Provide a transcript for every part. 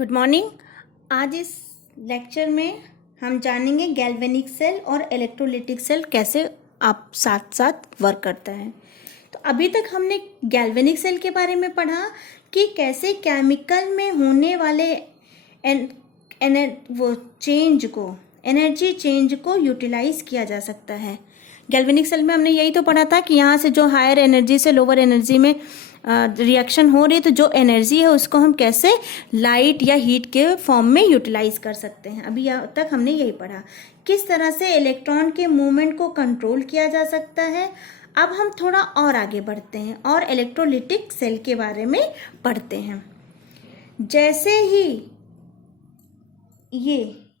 Good morning. आज इस lecture में हम जानेंगे गैल्वेनिक सेल और इलेक्ट्रोलिटिक सेल कैसे आप साथ साथ वर्क करता है। तो अभी तक हमने गैल्वेनिक सेल के बारे में पढ़ा कि कैसे केमिकल में होने वाले एनर्जी चेंज को यूटिलाइज किया जा सकता है। गैल्वेनिक सेल में हमने यही तो पढ़ा था कि यहाँ से जो हायर एनर्जी से लोअर एनर्जी में रिएक्शन हो रही है, तो जो एनर्जी है उसको हम कैसे लाइट या हीट के फॉर्म में यूटिलाइज कर सकते हैं। अभी यहाँ तक हमने यही पढ़ा किस तरह से इलेक्ट्रॉन के मूवमेंट को कंट्रोल किया जा सकता है। अब हम थोड़ा और आगे बढ़ते हैं और इलेक्ट्रोलिटिक सेल के बारे में पढ़ते हैं। जैसे ही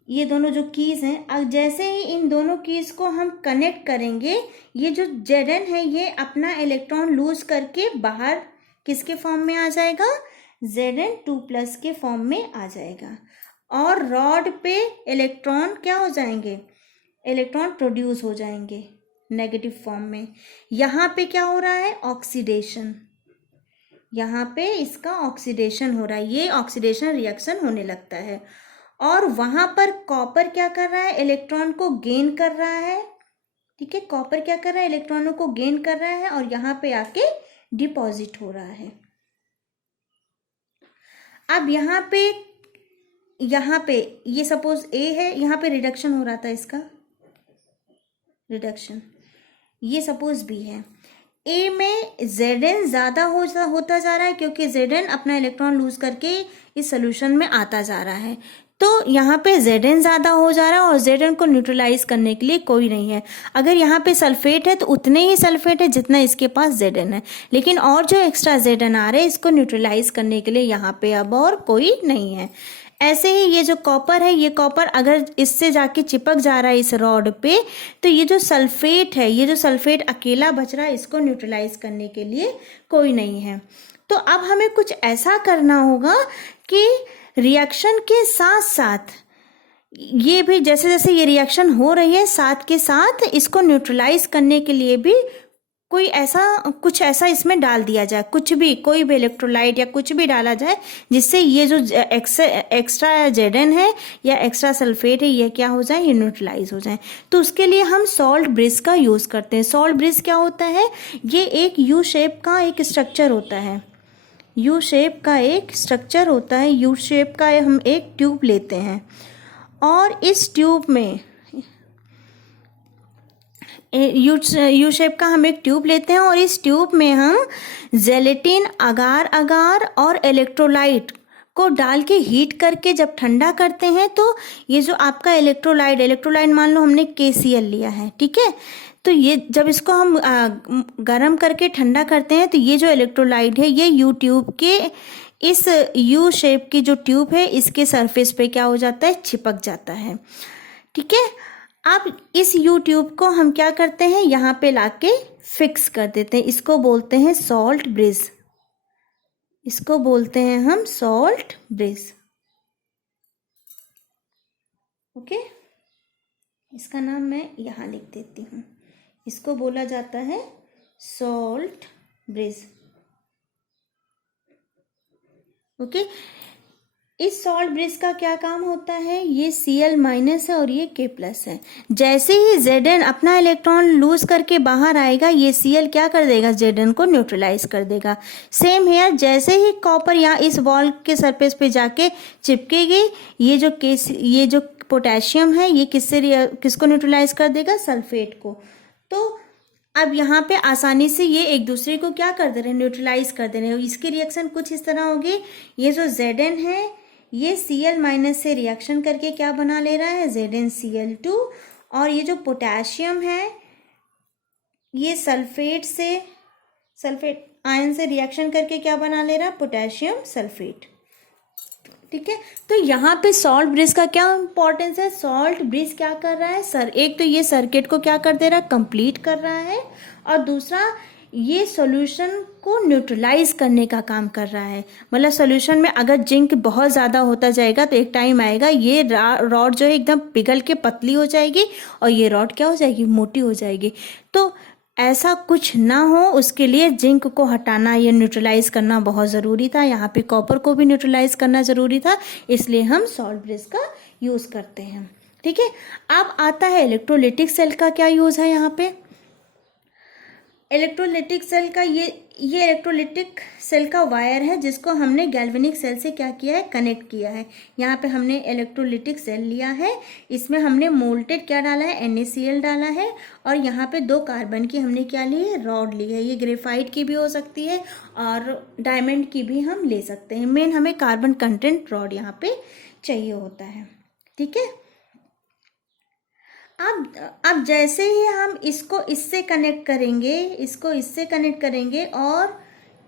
ये दोनों जो कीज हैं, अब जैसे ही इन दोनों कीज को हम कनेक्ट करेंगे, ये जो Zn है ये अपना इलेक्ट्रॉन लूज करके बाहर किसके फॉर्म में आ जाएगा, Zn2+ के फॉर्म में आ जाएगा। और रॉड पे इलेक्ट्रॉन क्या हो जाएंगे, इलेक्ट्रॉन प्रोड्यूस हो जाएंगे नेगेटिव फॉर्म में। यहाँ पे क्या हो रहा है, ऑक्सीडेशन, यहाँ पे इसका ऑक्सीडेशन हो रहा है, ये ऑक्सीडेशन रिएक्शन होने लगता है। और वहां पर कॉपर क्या कर रहा है, इलेक्ट्रॉन को गेन कर रहा है। ठीक है, कॉपर क्या कर रहा है, इलेक्ट्रॉनों को गेन कर रहा है और यहाँ पे आके डिपॉजिट हो रहा है। अब यहाँ पे ये सपोज ए है, यहाँ पे रिडक्शन हो रहा था, इसका रिडक्शन। ये सपोज बी है, ए में Zn ज्यादा होता जा रहा है क्योंकि Zn अपना इलेक्ट्रॉन लूज करके इस सोल्यूशन में आता जा रहा है। तो यहाँ पे Zn ज़्यादा हो जा रहा है और Zn को न्यूट्रलाइज करने के लिए कोई नहीं है। अगर यहाँ पे सल्फेट है तो उतने ही सल्फेट है जितना इसके पास Zn है, लेकिन और जो एक्स्ट्रा Zn आ रहे हैं इसको न्यूट्रलाइज करने के लिए यहाँ पे अब और कोई नहीं है। ऐसे ही ये जो कॉपर है, ये कॉपर अगर इससे जाके चिपक जा रहा है इस रॉड पे, तो ये जो सल्फेट है, ये जो सल्फेट अकेला बच रहा है, इसको न्यूट्रलाइज करने के लिए कोई नहीं है। तो अब हमें कुछ ऐसा करना होगा कि रिएक्शन के साथ साथ ये भी, जैसे जैसे ये रिएक्शन हो रही है, साथ के साथ इसको न्यूट्रलाइज करने के लिए भी कुछ ऐसा इसमें डाल दिया जाए, कुछ भी, कोई भी इलेक्ट्रोलाइट या कुछ भी डाला जाए जिससे ये जो एक्स्ट्रा Zn है या एक्स्ट्रा सल्फेट है, ये क्या हो जाए, ये न्यूट्रलाइज हो जाए। तो उसके लिए हम सॉल्ट ब्रिज का यूज करते हैं। सॉल्ट ब्रिज क्या होता है, ये एक यू शेप का एक स्ट्रक्चर होता है, यू शेप का एक स्ट्रक्चर होता है। यू शेप का हम एक ट्यूब लेते हैं और इस ट्यूब में यू शेप का हम एक ट्यूब लेते हैं और इस ट्यूब में हम जेलेटिन, अगार अगार और इलेक्ट्रोलाइट को डाल के हीट करके जब ठंडा करते हैं, तो ये जो आपका इलेक्ट्रोलाइट मान लो हमने KCl लिया है, ठीक है। तो ये जब इसको हम गर्म करके ठंडा करते हैं, तो ये जो इलेक्ट्रोलाइट है ये यू ट्यूब के इस यू शेप की जो ट्यूब है इसके सरफेस पे क्या हो जाता है, चिपक जाता है। ठीक है, अब इस यू ट्यूब को हम क्या करते हैं, यहाँ पे लाके फिक्स कर देते हैं। इसको बोलते हैं सॉल्ट ब्रिज, इसको बोलते हैं हम सॉल्ट ब्रिज। ओके, इसका नाम मैं यहाँ लिख देती हूँ, इसको बोला जाता है सॉल्ट ब्रिज। ओके, इस सॉल्ट ब्रिज का क्या काम होता है, ये Cl- है और ये K+ है। जैसे ही Zn अपना इलेक्ट्रॉन लूज करके बाहर आएगा, ये Cl क्या कर देगा, Zn को न्यूट्रलाइज कर देगा। सेम हेयर, जैसे ही कॉपर यहाँ इस वॉल के सरफेस पे जाके चिपकेगी, ये जो पोटेशियम है ये किसको न्यूट्रलाइज कर देगा, सल्फेट को। तो अब यहाँ पे आसानी से ये एक दूसरे को क्या कर दे रहे हैं, न्यूट्रलाइज कर दे रहे हैं। इसकी रिएक्शन कुछ इस तरह होगी, ये जो Zn है ये Cl- से रिएक्शन करके क्या बना ले रहा है, ZnCl2, और ये जो पोटेशियम है ये सल्फेट आयन से रिएक्शन करके क्या बना ले रहा है, पोटेशियम सल्फेट। ठीक है, तो यहाँ पे सॉल्ट ब्रिज का क्या इंपॉर्टेंस है, सॉल्ट ब्रिज क्या कर रहा है, एक तो ये सर्किट को क्या कर दे रहा है, कंप्लीट कर रहा है, और दूसरा ये सॉल्यूशन को न्यूट्रलाइज करने का काम कर रहा है। मतलब सॉल्यूशन में अगर जिंक बहुत ज़्यादा होता जाएगा तो एक टाइम आएगा ये रॉड जो है एकदम पिघल के पतली हो जाएगी और ये रॉड क्या हो जाएगी, मोटी हो जाएगी। तो ऐसा कुछ ना हो उसके लिए जिंक को हटाना या न्यूट्रलाइज करना बहुत ज़रूरी था। यहाँ पे कॉपर को भी न्यूट्रलाइज करना ज़रूरी था, इसलिए हम सॉल्ट ब्रिज का यूज़ करते हैं। ठीक है, अब आता है इलेक्ट्रोलिटिक सेल का क्या यूज़ है। यहाँ पे इलेक्ट्रोलिटिक सेल का ये इलेक्ट्रोलिटिक सेल का वायर है जिसको हमने गैल्वेनिक सेल से क्या किया है, कनेक्ट किया है। यहाँ पे हमने इलेक्ट्रोलिटिक सेल लिया है, इसमें हमने मोल्टेड क्या डाला है, NaCl डाला है, और यहाँ पे 2 कार्बन की हमने क्या ली है, रॉड ली है। ये ग्रेफाइट की भी हो सकती है और डायमंड की भी हम ले सकते हैं। मेन हमें कार्बन कंटेंट रॉड यहाँ पे चाहिए होता है। ठीक है, अब जैसे ही हम इसको इससे कनेक्ट करेंगे, इसको इससे कनेक्ट करेंगे और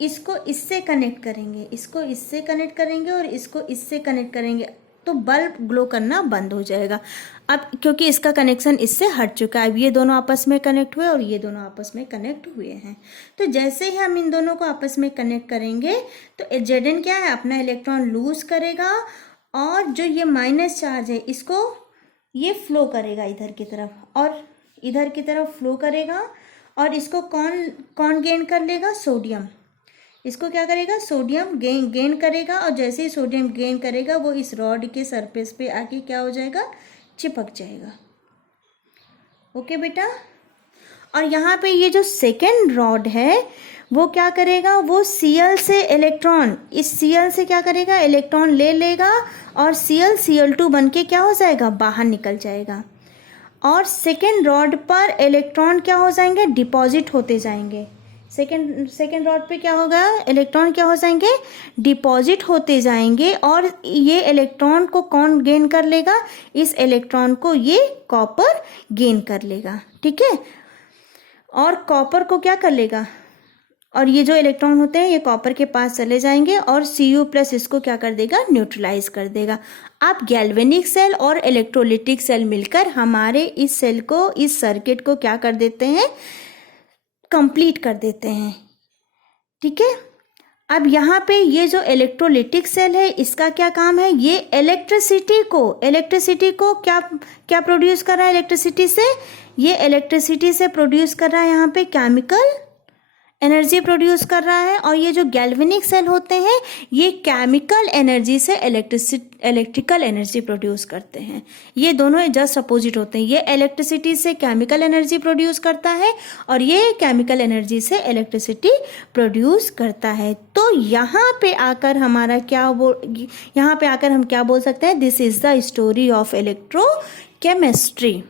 इसको इससे कनेक्ट करेंगे, इसको इससे कनेक्ट करेंगे और इसको इससे कनेक्ट करेंगे, तो बल्ब ग्लो करना बंद हो जाएगा। अब क्योंकि इसका कनेक्शन इससे हट चुका है, अब ये दोनों आपस में कनेक्ट हुए और ये दोनों आपस में कनेक्ट हुए हैं। तो जैसे ही हम इन दोनों को आपस में कनेक्ट करेंगे तो Zn क्या है, अपना इलेक्ट्रॉन लूज करेगा और जो ये माइनस चार्ज है इसको ये फ्लो करेगा इधर की तरफ और इधर की तरफ फ्लो करेगा, और इसको कौन गेन कर लेगा, सोडियम। इसको क्या करेगा, सोडियम गेन करेगा, और जैसे ही सोडियम गेन करेगा वो इस रॉड के सरफेस पे आके क्या हो जाएगा, चिपक जाएगा। ओके बेटा, और यहाँ पे ये जो सेकेंड रॉड है वो क्या करेगा, वो Cl से इलेक्ट्रॉन, इस Cl से क्या करेगा, इलेक्ट्रॉन ले लेगा और Cl Cl2 बन के क्या हो जाएगा, बाहर निकल जाएगा। और सेकेंड रॉड पर इलेक्ट्रॉन क्या हो जाएंगे, डिपॉजिट होते जाएंगे। सेकेंड रॉड पे क्या होगा, इलेक्ट्रॉन क्या हो जाएंगे, डिपॉजिट होते जाएंगे, और ये इलेक्ट्रॉन को कौन गेन कर लेगा, इस इलेक्ट्रॉन को ये कॉपर गेन कर लेगा। ठीक है, और कॉपर को क्या कर लेगा, और ये जो इलेक्ट्रॉन होते हैं ये कॉपर के पास चले जाएंगे और Cu+ इसको क्या कर देगा, न्यूट्रलाइज कर देगा। अब गैल्वेनिक सेल और इलेक्ट्रोलिटिक सेल मिलकर हमारे इस सेल को, इस सर्किट को क्या कर देते हैं, कंप्लीट कर देते हैं। ठीक है, अब यहाँ पे ये जो इलेक्ट्रोलिटिक सेल है इसका क्या काम है, ये इलेक्ट्रिसिटी को क्या प्रोड्यूस कर रहा है, इलेक्ट्रिसिटी से प्रोड्यूस कर रहा है, यहाँ पे केमिकल एनर्जी प्रोड्यूस कर रहा है। और ये जो गैल्वेनिक सेल होते हैं ये केमिकल एनर्जी से इलेक्ट्रिकल एनर्जी प्रोड्यूस करते हैं। ये दोनों जस्ट अपोजिट होते हैं, ये इलेक्ट्रिसिटी से केमिकल एनर्जी प्रोड्यूस करता है और ये केमिकल एनर्जी से इलेक्ट्रिसिटी प्रोड्यूस करता है। तो यहाँ पे आकर हमारा यहाँ पे आकर हम क्या बोल सकते हैं, this is the story of electrochemistry.